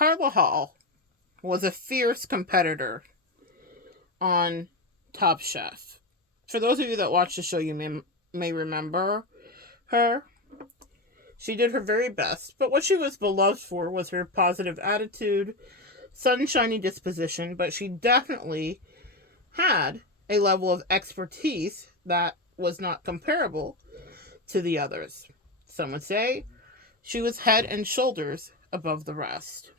Carla Hall was a fierce competitor on Top Chef. For those of you that watch the show, you may remember her. She did her very best, but what she was beloved for was her positive attitude, sunshiny disposition, but she definitely had a level of expertise that was not comparable to the others. Some would say she was head and shoulders above the rest.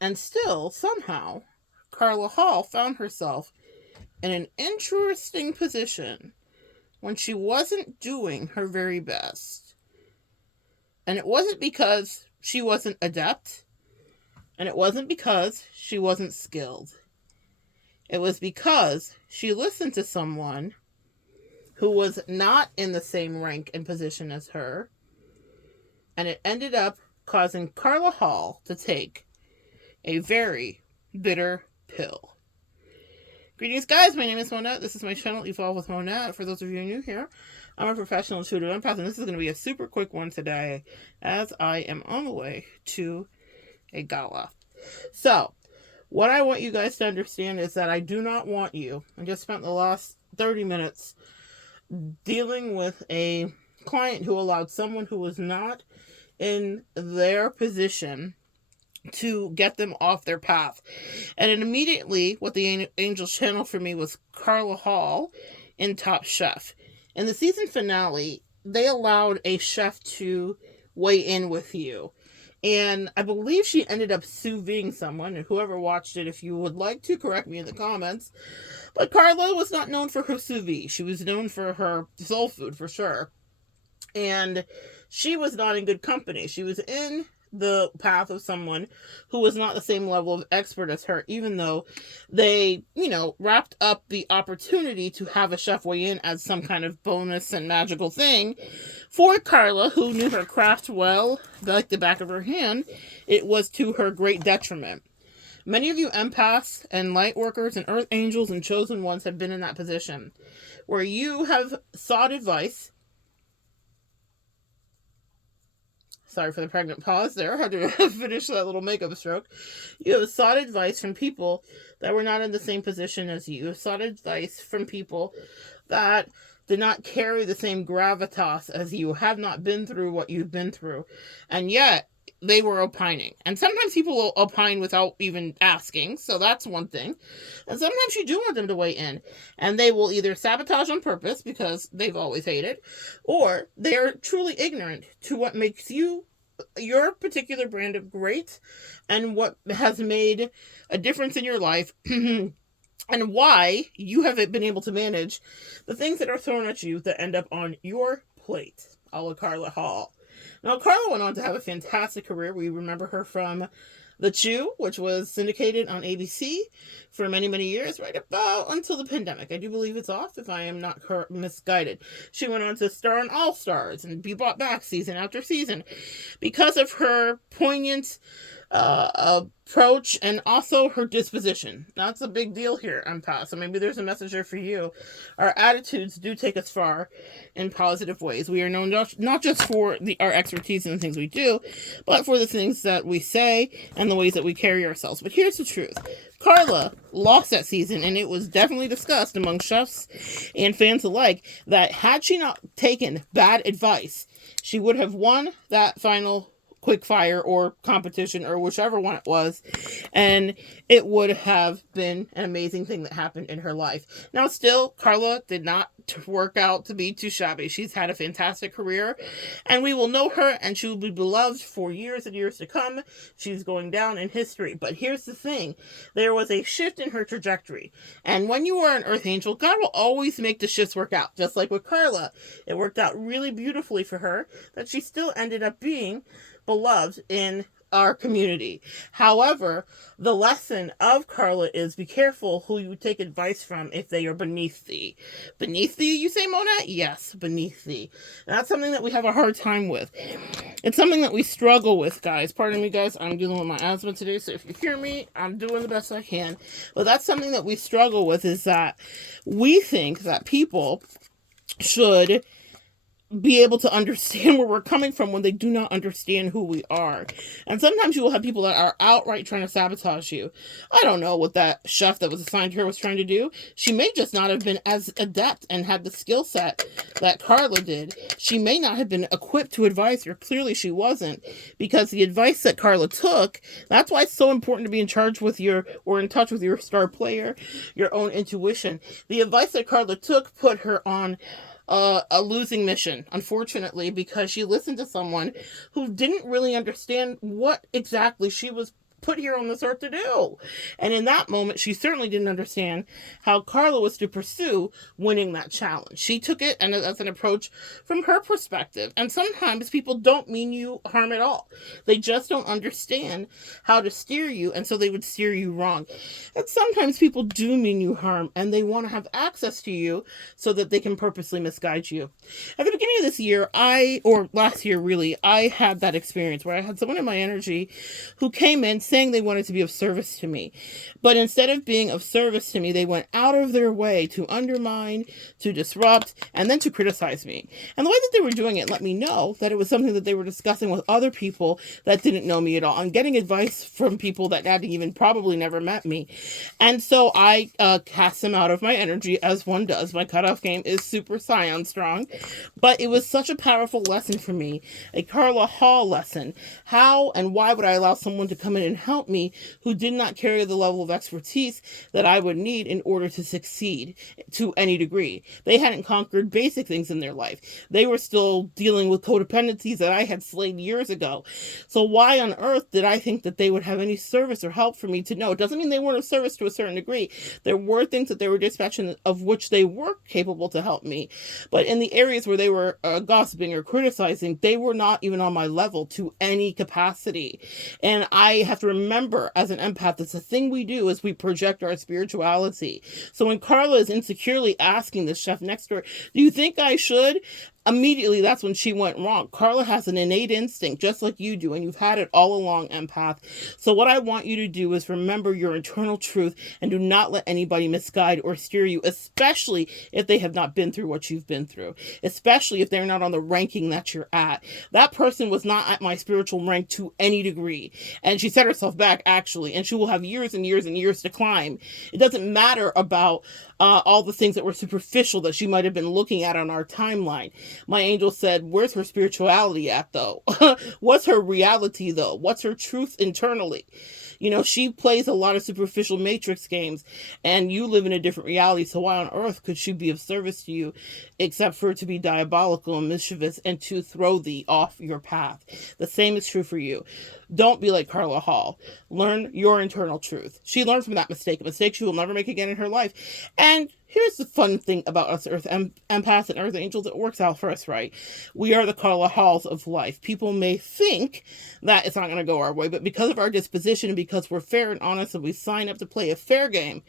And still, somehow, Carla Hall found herself in an interesting position when she wasn't doing her very best. And it wasn't because she wasn't adept, and it wasn't because she wasn't skilled. It was because she listened to someone who was not in the same rank and position as her, and it ended up causing Carla Hall to take a very bitter pill. Greetings, guys. My name is Monette. This is my channel, Evolve with Monette. For those of you new here, I'm a professional intuitive empath, and this is going to be a super quick one today as I am on the way to a gala. So, what I want you guys to understand is that I do not want you. I just spent the last 30 minutes dealing with a client who allowed someone who was not in their position to get them off their path. And then immediately what the angels channeled for me was Carla Hall in Top Chef. In the season finale, they allowed a chef to weigh in with you. And I believe she ended up sous videing someone, and whoever watched it, if you would like to, correct me in the comments. But Carla was not known for her sous vide. She was known for her soul food, for sure. And she was not in good company. She was in the path of someone who was not the same level of expert as her, even though they, wrapped up the opportunity to have a chef weigh in as some kind of bonus and magical thing. For Carla, who knew her craft well, like the back of her hand, it was to her great detriment. Many of you empaths and light workers and earth angels and chosen ones have been in that position where you have sought advice. Sorry for the pregnant pause there. I had to finish that little makeup stroke. You have sought advice from people that were not in the same position as you. You have sought advice from people that did not carry the same gravitas as you, have not been through what you've been through. And yet, they were opining. And sometimes people will opine without even asking, so that's one thing. And sometimes you do want them to weigh in. And they will either sabotage on purpose, because they've always hated, or they're truly ignorant to what makes you, your particular brand of great, and what has made a difference in your life, and why you haven't been able to manage the things that are thrown at you that end up on your plate. A la Carla Hall. Now, Carla went on to have a fantastic career. We remember her from The Chew, which was syndicated on ABC for many, many years, right about until the pandemic. I do believe it's off, if I am not misguided. She went on to star in All Stars and be brought back season after season because of her poignant approach and also her disposition. That's a big deal here, empath. So maybe there's a message there for you. Our attitudes do take us far in positive ways. We are known not just for our expertise and the things we do, but for the things that we say and the ways that we carry ourselves. But here's the truth. Carla lost that season, and it was definitely discussed among chefs and fans alike that had she not taken bad advice, she would have won that final quick fire or competition or whichever one it was, and it would have been an amazing thing that happened in her life. Now, still, Carla did not work out to be too shabby. She's had a fantastic career, and we will know her, and she will be beloved for years and years to come. She's going down in history. But here's the thing. There was a shift in her trajectory, and when you are an earth angel, God will always make the shifts work out. Just like with Carla, it worked out really beautifully for her that she still ended up being beloved in our community. However, the lesson of Carla is be careful who you take advice from if they are beneath thee. Beneath thee, you say, Monette? Yes, beneath thee. And that's something that we have a hard time with. It's something that we struggle with, guys. Pardon me, guys. I'm dealing with my asthma today, so if you hear me, I'm doing the best I can. But that's something that we struggle with, is that we think that people should be able to understand where we're coming from when they do not understand who we are. And sometimes you will have people that are outright trying to sabotage you. I don't know what that chef that was assigned to her was trying to do. She may just not have been as adept and had the skill set that Carla did. She may not have been equipped to advise her. Clearly she wasn't, because the advice that Carla took, that's why it's so important to be in charge with or in touch with your star player, your own intuition. The advice that Carla took put her on a losing mission, unfortunately, because she listened to someone who didn't really understand what exactly she was put here on this earth to do. And in that moment, she certainly didn't understand how Carla was to pursue winning that challenge. She took it and as an approach from her perspective. And sometimes people don't mean you harm at all. They just don't understand how to steer you, and so they would steer you wrong. And sometimes people do mean you harm, and they want to have access to you so that they can purposely misguide you. At the beginning of this year, or last year really, I had that experience where I had someone in my energy who came in saying they wanted to be of service to me. But instead of being of service to me, they went out of their way to undermine, to disrupt, and then to criticize me. And the way that they were doing it let me know that it was something that they were discussing with other people that didn't know me at all. I'm getting advice from people that hadn't even probably never met me. And so I cast them out of my energy, as one does. My cutoff game is super Scion strong. But it was such a powerful lesson for me, a Carla Hall lesson. How and why would I allow someone to come in and help me who did not carry the level of expertise that I would need in order to succeed to any degree? They hadn't conquered basic things in their life. They were still dealing with codependencies that I had slayed years ago. So why on earth did I think that they would have any service or help for me to know? It doesn't mean they weren't of service to a certain degree. There were things that they were dispatching of which they were capable to help me. But in the areas where they were gossiping or criticizing, they were not even on my level to any capacity. And I have to remember, as an empath, that's the thing we do is we project our spirituality. So when Carla is insecurely asking the chef next to her, do you think I should? Immediately, that's when she went wrong. Carla has an innate instinct, just like you do, and you've had it all along, empath. So what I want you to do is remember your internal truth and do not let anybody misguide or steer you, especially if they have not been through what you've been through, especially if they're not on the ranking that you're at. That person was not at my spiritual rank to any degree, and she set herself back, actually, and she will have years and years and years to climb. It doesn't matter about all the things that were superficial that she might have been looking at on our timeline. My angel said, where's her spirituality at, though? What's her reality, though? What's her truth internally? You know, she plays a lot of superficial matrix games, and you live in a different reality. So why on earth could she be of service to you, except for to be diabolical and mischievous and to throw thee off your path? The same is true for you. Don't be like Carla Hall. Learn your internal truth. She learned from that mistake, a mistake she will never make again in her life. And here's the fun thing about us Earth empaths and Earth angels. It works out for us, right? We are the Carla Halls of life. People may think that it's not going to go our way, but because of our disposition and because we're fair and honest and we sign up to play a fair game,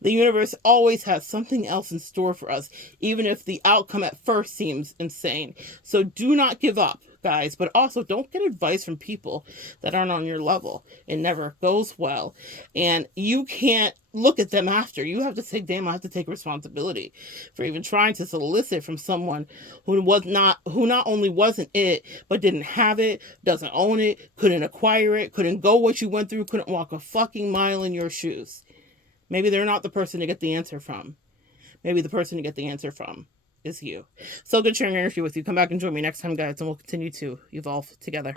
the universe always has something else in store for us, even if the outcome at first seems insane. So do not give up, guys, but also don't get advice from people that aren't on your level. It never goes well, and you can't look at them after. You have to say, damn, I have to take responsibility for even trying to solicit from someone who not only wasn't it, but didn't have it, doesn't own it, couldn't acquire it, couldn't go what you went through, couldn't walk a fucking mile in your shoes. Maybe they're not the person to get the answer from. Maybe the person to get the answer from is you. So good sharing energy with you. Come back and join me next time, guys, and we'll continue to evolve together.